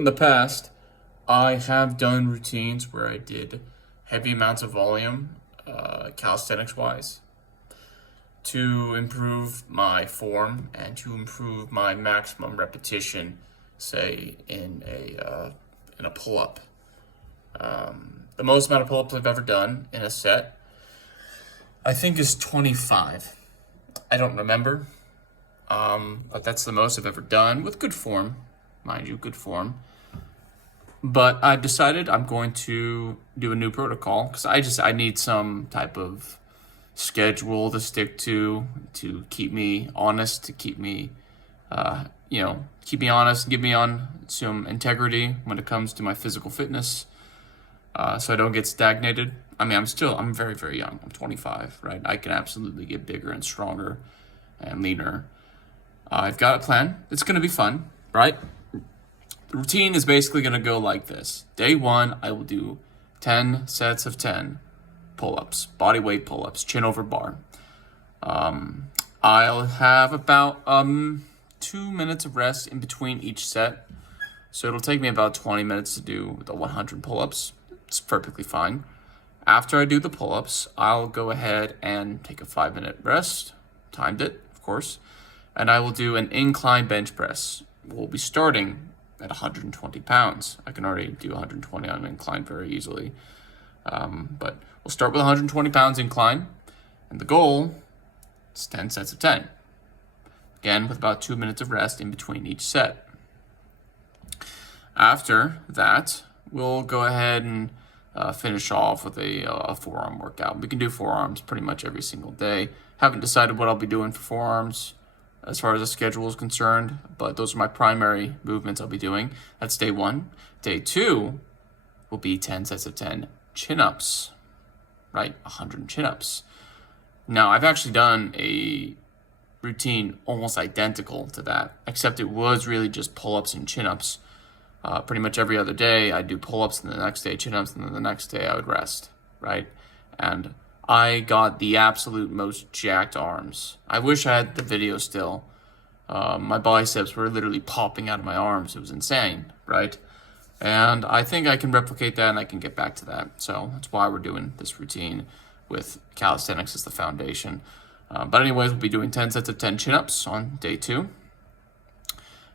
In the past, I have done routines where I did heavy amounts of volume, calisthenics wise, to improve my form and to improve my maximum repetition, say in a pull up. The most amount of pull ups I've ever done in a set, I think, is 25. I don't remember, but that's the most I've ever done with good form, mind you, good form. But I've decided I'm going to do a new protocol because I need some type of schedule to stick to keep me honest, to keep me keep me honest, give me on some integrity when it comes to my physical fitness, so I don't get stagnated. I mean, I'm very, very young. I'm 25, right? I can absolutely get bigger and stronger and leaner. I've got a plan. It's going to be fun, right? The routine is basically going to go like this. Day one, I will do 10 sets of 10 pull-ups, body weight pull-ups, chin over bar. I'll have about 2 minutes of rest in between each set. So it'll take me about 20 minutes to do the 100 pull-ups. It's perfectly fine. After I do the pull-ups, I'll go ahead and take a 5-minute rest, timed it, of course, and I will do an incline bench press. We'll be starting at 120 pounds. I can already do 120 on an incline very easily. But we'll start with 120 pounds incline, and the goal is 10 sets of 10. Again, with about 2 minutes of rest in between each set. After that, we'll go ahead and finish off with a forearm workout. We can do forearms pretty much every single day. Haven't decided what I'll be doing for forearms as far as the schedule is concerned, but those are my primary movements I'll be doing. That's day one. Day two will be 10 sets of 10 chin-ups, right? 100 chin-ups. Now, I've actually done a routine almost identical to that, except it was really just pull-ups and chin-ups. Pretty much every other day, I'd do pull-ups, and the next day chin-ups, and then the next day I would rest, right? And I got the absolute most jacked arms. I wish I had the video still. My biceps were literally popping out of my arms. It was insane, right? And I think I can replicate that, and I can get back to that. So that's why we're doing this routine with calisthenics as the foundation. But anyways, we'll be doing 10 sets of 10 chin-ups on day two,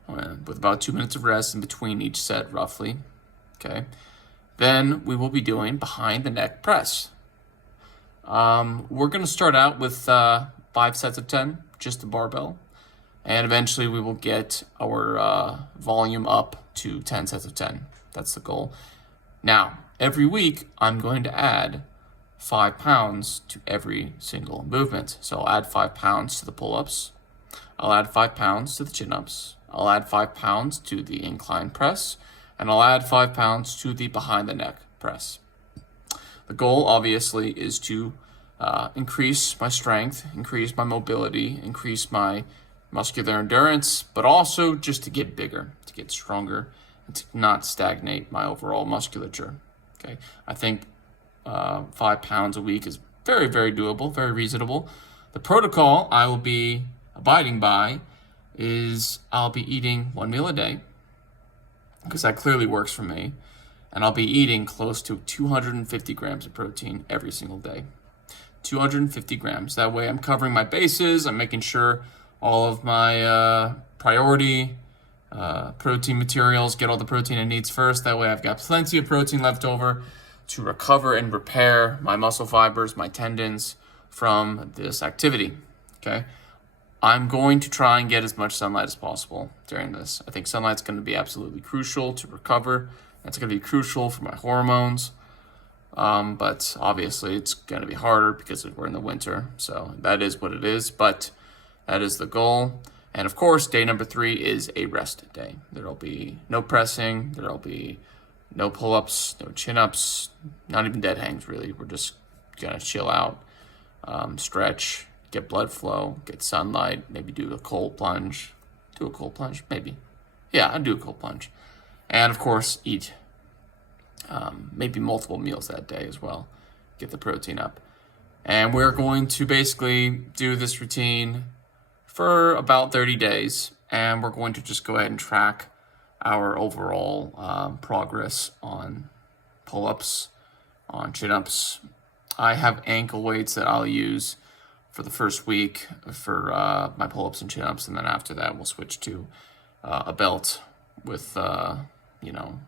with about 2 minutes of rest in between each set, roughly. Okay. Then we will be doing behind the neck press. We're going to start out with 5 sets of 10, just the barbell. And eventually we will get our volume up to 10 sets of 10. That's the goal. Now, every week I'm going to add 5 pounds to every single movement. So I'll add 5 pounds to the pull-ups. I'll add 5 pounds to the chin-ups. I'll add 5 pounds to the incline press. And I'll add 5 pounds to the behind the neck press. The goal, obviously, is to increase my strength, increase my mobility, increase my muscular endurance, but also just to get bigger, to get stronger, and to not stagnate my overall musculature. Okay, I think 5 pounds a week is very, very doable, very reasonable. The protocol I will be abiding by is I'll be eating 1 meal a day, because that clearly works for me. And I'll be eating close to 250 grams of protein every single day. 250 grams. That way I'm covering my bases. I'm making sure all of my priority protein materials get all the protein it needs first. That way I've got plenty of protein left over to recover and repair my muscle fibers, my tendons from this activity. Okay. I'm going to try and get as much sunlight as possible during this. I think sunlight's going to be absolutely crucial to recover. That's going to be crucial for my hormones, but obviously it's going to be harder because we're in the winter, so that is what it is, but that is the goal. And of course, day number 3 is a rest day. There'll be no pressing, there'll be no pull-ups, no chin-ups, not even dead hangs, really. We're just going to chill out, stretch, get blood flow, get sunlight, maybe do a cold plunge. Maybe. Yeah, I'd do a cold plunge. And of course, eat maybe multiple meals that day as well. Get the protein up. And we're going to basically do this routine for about 30 days. And we're going to just go ahead and track our overall progress on pull-ups, on chin-ups. I have ankle weights that I'll use for the first week for my pull-ups and chin-ups, and then after that we'll switch to a belt with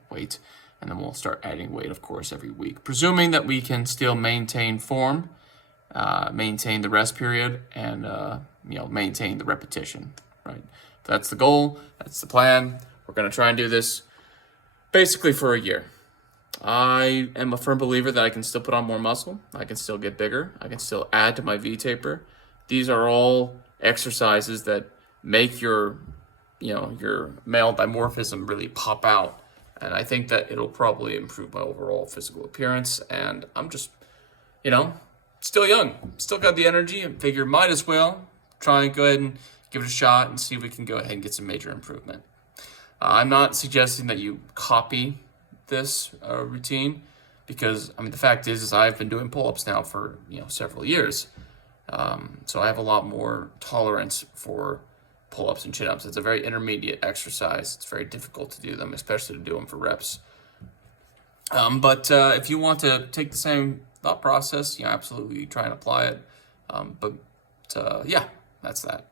weight, and then we'll start adding weight, of course, every week, presuming that we can still maintain form, maintain the rest period, and maintain the repetition. Right, that's the goal. That's the plan. We're gonna try and do this basically for a year. I am a firm believer that I can still put on more muscle. I can still get bigger. I can still add to my V-taper. These are all exercises that make your male dimorphism really pop out. And I think that it'll probably improve my overall physical appearance. And I'm just, still young. Still got the energy, and figure might as well try and go ahead and give it a shot and see if we can go ahead and get some major improvement. I'm not suggesting that you copy this routine, because the fact is I've been doing pull-ups now for several years, so I have a lot more tolerance for pull-ups and chin-ups. It's a very intermediate exercise. It's very difficult to do them, especially to do them for reps. But if you want to take the same thought process, absolutely try and apply it. But that's that.